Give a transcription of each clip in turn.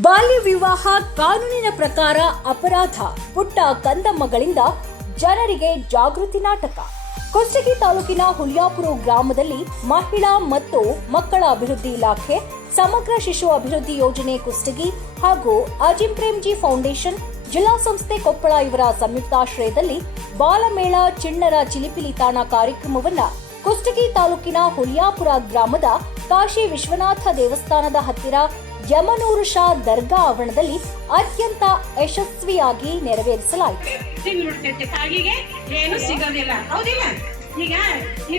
ಬಾಲ್ಯ ವಿವಾಹ ಕಾನೂನಿನ ಪ್ರಕಾರ ಅಪರಾಧ. ಪುಟ್ಟ ಕಂದಮ್ಮಗಳಿಂದ ಜನರಿಗೆ ಜಾಗೃತಿ ನಾಟಕ. ಕುಷ್ಟಗಿ ತಾಲೂಕಿನ ಹುಲ್ಯಾಪುರ ಗ್ರಾಮದಲ್ಲಿ ಮಹಿಳಾ ಮತ್ತು ಮಕ್ಕಳ ಅಭಿವೃದ್ಧಿ ಇಲಾಖೆ, ಸಮಗ್ರ ಶಿಶು ಅಭಿವೃದ್ಧಿ ಯೋಜನೆ ಕುಷ್ಟಗಿ ಹಾಗೂ ಅಜಿಂ ಪ್ರೇಮ್ಜಿ ಫೌಂಡೇಶನ್, ಜಿಲ್ಲಾ ಸಂಸ್ಥೆ ಕೊಪ್ಪಳ ಇವರ ಸಂಯುಕ್ತಾಶ್ರಯದಲ್ಲಿ ಬಾಲಮೇಳ ಚಿಣ್ಣರ ಚಿಲಿಪಿಲಿ ತಾಣ ಕಾರ್ಯಕ್ರಮವನ್ನ ಕುಷ್ಟಗಿ ತಾಲೂಕಿನ ಹುಲಿಯಾಪುರ ಗ್ರಾಮದ ಕಾಶಿ ವಿಶ್ವನಾಥ ದೇವಸ್ಥಾನದ ಹತ್ತಿರ ಯಮನೂರು ಶಾ ದರ್ಗಾ ಆವರಣದಲ್ಲಿ ಅತ್ಯಂತ ಯಶಸ್ವಿಯಾಗಿ ನೆರವೇರಿಸಲಾಯಿತು. ಕಾಗಿಗೆ ಏನು ಸಿಗೋದಿಲ್ಲ. ಹೌದಿಲ್ಲ? ಈಗ ಈ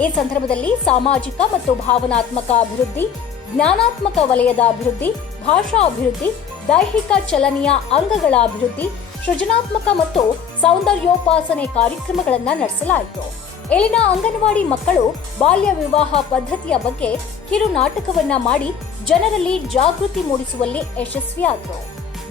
ಈ ಸಂದರ್ಭದಲ್ಲಿ ಸಾಮಾಜಿಕ ಮತ್ತು ಭಾವನಾತ್ಮಕ ಅಭಿವೃದ್ಧಿ, ಜ್ಞಾನಾತ್ಮಕ ವಲಯದ ಅಭಿವೃದ್ಧಿ, ಭಾಷಾ ಅಭಿವೃದ್ಧಿ, ದೈಹಿಕ ಚಲನೆಯ ಅಂಗಗಳ ಅಭಿವೃದ್ಧಿ, ಸೃಜನಾತ್ಮಕ ಮತ್ತು ಸೌಂದರ್ಯೋಪಾಸನೆ ಕಾರ್ಯಕ್ರಮಗಳನ್ನು ನಡೆಸಲಾಯಿತು. ಇಲ್ಲಿನ ಅಂಗನವಾಡಿ ಮಕ್ಕಳು ಬಾಲ್ಯ ವಿವಾಹ ಪದ್ಧತಿಯ ಬಗ್ಗೆ ಕಿರು ನಾಟಕವನ್ನ ಮಾಡಿ ಜನರಲ್ಲಿ ಜಾಗೃತಿ ಮೂಡಿಸುವಲ್ಲಿ ಯಶಸ್ವಿಯಾದರು.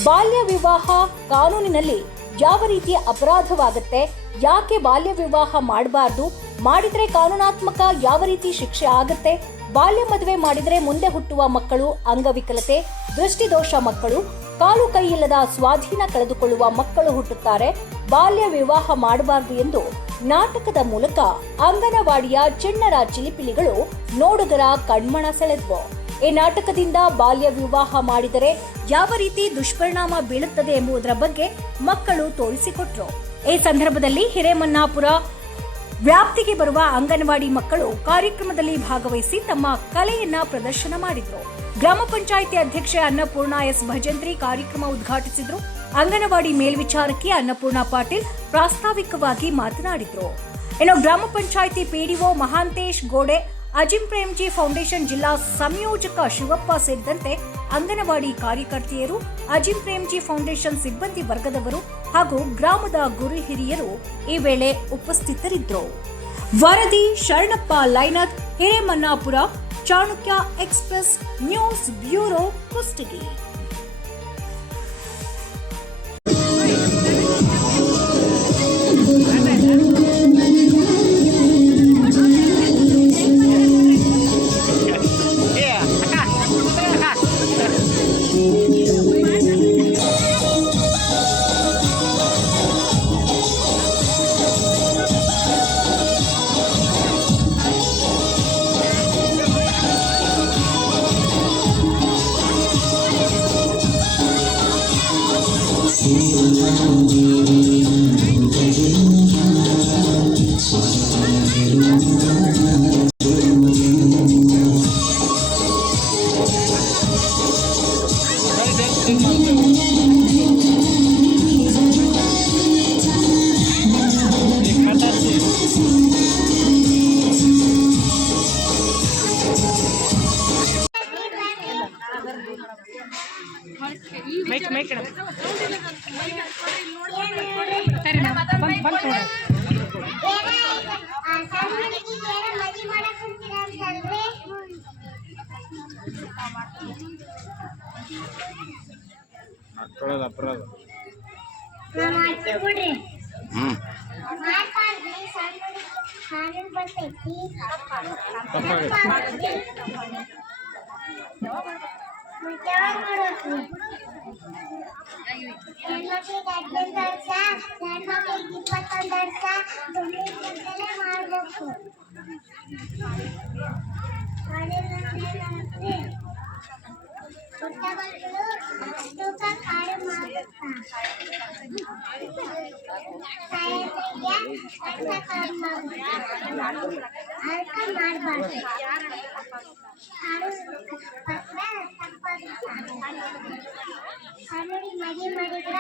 ಬಾಲ್ಯ ವಿವಾಹ ಕಾನೂನಿನಲ್ಲಿ ಯಾವ ರೀತಿಯ ಅಪರಾಧವಾಗುತ್ತೆ ಯಾಕೆ ಬಾಲ್ಯ ವಿವಾಹ ಮಾಡಬಾರ್ದು? ಮಾಡಿದ್ರೆ ಕಾನೂನಾತ್ಮಕ ಯಾವ ರೀತಿ ಶಿಕ್ಷೆ ಆಗುತ್ತೆ? ಬಾಲ್ಯ ಮದುವೆ ಮಾಡಿದ್ರೆ ಮುಂದೆ ಹುಟ್ಟುವ ಮಕ್ಕಳು, ಅಂಗವಿಕಲತೆ, ದೃಷ್ಟಿದೋಷ ಮಕ್ಕಳು, ಕಾಲು ಕೈಯಿಲ್ಲದ ಸ್ವಾಧೀನ ಕಳೆದುಕೊಳ್ಳುವ ಮಕ್ಕಳು ಹುಟ್ಟುತ್ತಾರೆ. ಬಾಲ್ಯ ವಿವಾಹ ಮಾಡಬಾರದು ಎಂದು ನಾಟಕದ ಮೂಲಕ ಅಂಗನವಾಡಿಯ ಚಿಣ್ಣರ ಚಿಲಿಪಿಲಿಗಳು ನೋಡುಗರ ಕಣ್ಮಣ ಸೆಳೆದ್ವು. ಈ ನಾಟಕದಿಂದ ಬಾಲ್ಯ ವಿವಾಹ ಮಾಡಿದರೆ ಯಾವ ರೀತಿ ದುಷ್ಪರಿಣಾಮ ಬೀಳುತ್ತದೆ ಎಂಬುದರ ಬಗ್ಗೆ ಮಕ್ಕಳು ತೋರಿಸಿಕೊಟ್ರು. ಈ ಸಂದರ್ಭದಲ್ಲಿ ಹಿರೇಮನ್ನಾಪುರ ವ್ಯಾಪ್ತಿಗೆ ಬರುವ ಅಂಗನವಾಡಿ ಮಕ್ಕಳು ಕಾರ್ಯಕ್ರಮದಲ್ಲಿ ಭಾಗವಹಿಸಿ ತಮ್ಮ ಕಲೆಯನ್ನ ಪ್ರದರ್ಶನ ಮಾಡಿದ್ರು. ಗ್ರಾಮ ಪಂಚಾಯಿತಿ ಅಧ್ಯಕ್ಷೆ ಅನ್ನಪೂರ್ಣ ಎಸ್. ಭಜಂತ್ರಿ ಕಾರ್ಯಕ್ರಮ ಉದ್ಘಾಟಿಸಿದ್ರು. ಅಂಗನವಾಡಿ ಮೇಲ್ವಿಚಾರಕಿ ಅನ್ನಪೂರ್ಣ ಪಾಟೀಲ್ ಪ್ರಾಸ್ತಾವಿಕವಾಗಿ ಮಾತನಾಡಿದ್ರು. ಇನ್ನು ಗ್ರಾಮ ಪಂಚಾಯಿತಿ ಪಿಡಿಒ ಮಹಾಂತೇಶ್ ಗೋಡೆ, ಅಜಿಂ ಪ್ರೇಮ್ಜಿ ಫೌಂಡೇಶನ್ ಜಿಲ್ಲಾ ಸಂಯೋಜಕ ಶಿವಪ್ಪ ಸೇರಿದಂತೆ ಅಂಗನವಾಡಿ ಕಾರ್ಯಕರ್ತೆಯರು ಅಜಿಂ ಪ್ರೇಮ್ಜಿ ಫೌಂಡೇಶನ್ ಸಿಬ್ಬಂದಿ ವರ್ಗದವರು ಹಾಗೂ ಗ್ರಾಮದ ಗುರು ಹಿರಿಯರು ಈ ವೇಳೆ ಉಪಸ್ಥಿತರಿದ್ದರು. ವರದಿ Sharanappa Lainath, Hiremannapura, Chanakya express news bureau Kushtagi. ಇಡು. ಸರಿ ನಾ ಬಂದ್ ಬಂದ್ ಕೊಡು. ಅಪರಾಧ ಅಪರಾಧ ಹೆಣ್ಮಕ್ಳಿಗೆ ಹದಿನೆಂಟು ವರ್ಷ ಗಂಡ್ಮಕ್ಳಿಗೆ ಇಪ್ಪತ್ತೊಂದು ವರ್ಷ ದುಡ್ಡಿನ ಮಾಡಬೇಕು ಮಾಡಿದ್ರೆ ಪುಟ್ಟ ಮಕ್ಕಳು ತೂಕ ಕಾಡು ಮಕ್ಕಳು ಕನ್ನಡಿ ಮದಿ ಮಾಡಿದ್ರ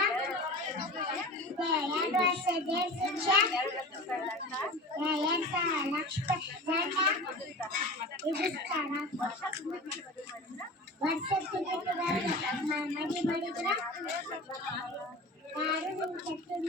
ಎರಡು ವರ್ಷ ದೇಡ್ ಶಿಕ್ಷೆ ಎರಡು ಲಕ್ಷ ದಂಡ ವಿಧಿಸ್ತಾರ ವರ್ಷ ತಿಂಗಳು ಮದಿ ಮಾಡಿದ್ರ ಯಾರು ನಿಮ್ ಕೆಟ್ಟದ್